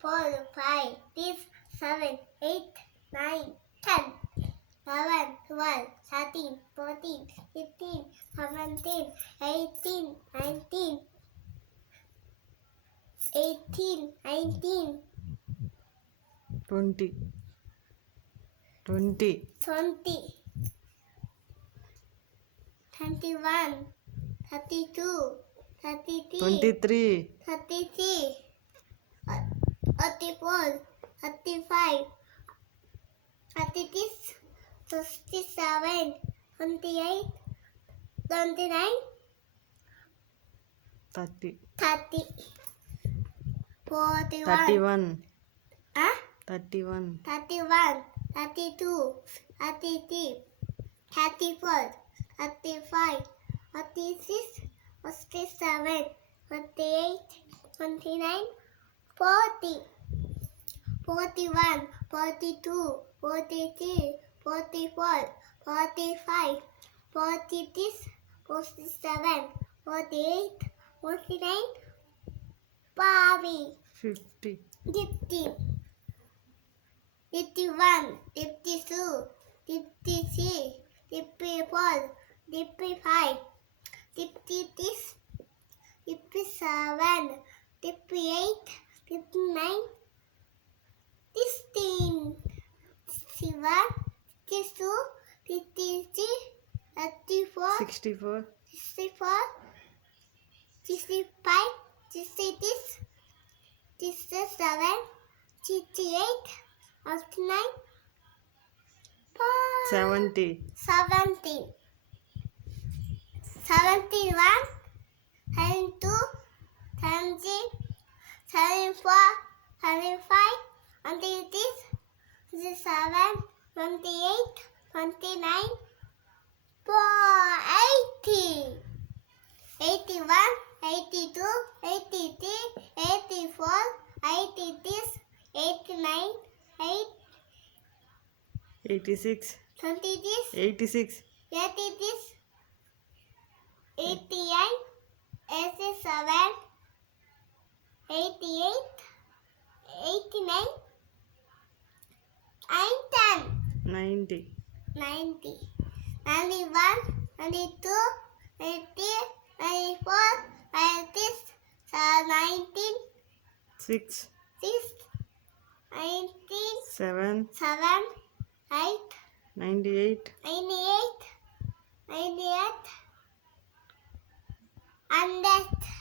4, 5, 6, 7, 8, 9, 10, 11, 12, 13, 14, 15, 17, 18, 19, 20, 20, 21, 32, 33, 23, 33, 34, 35, 36, 37, 28, 29, 30, 30, 41, 31, huh? 31, 31, 32, 33, 34, 35, 36, 37, 38, 29, 40, 41, 42, 43, 44, 45, 46, 47, 48, 49, 50, 50, 51, 52, 53, 54, 55, 56, 57, 58, 59, 16, 61, 62, 53, 34, 64, 64, 65, 66, 67, 68, 69, 70, 70, 71, 72, 73, 74, 75, 26, 27, 28, 29, 80, 81, 82, 83, 84, 86, 89, 86, 26, 86, 86, 88, 87, 88, 89, and 90, 90, 91, 92, 93, 94, 96, 19, 6, 6, 19, 7, 7, 8, 98, 98, 98, 100.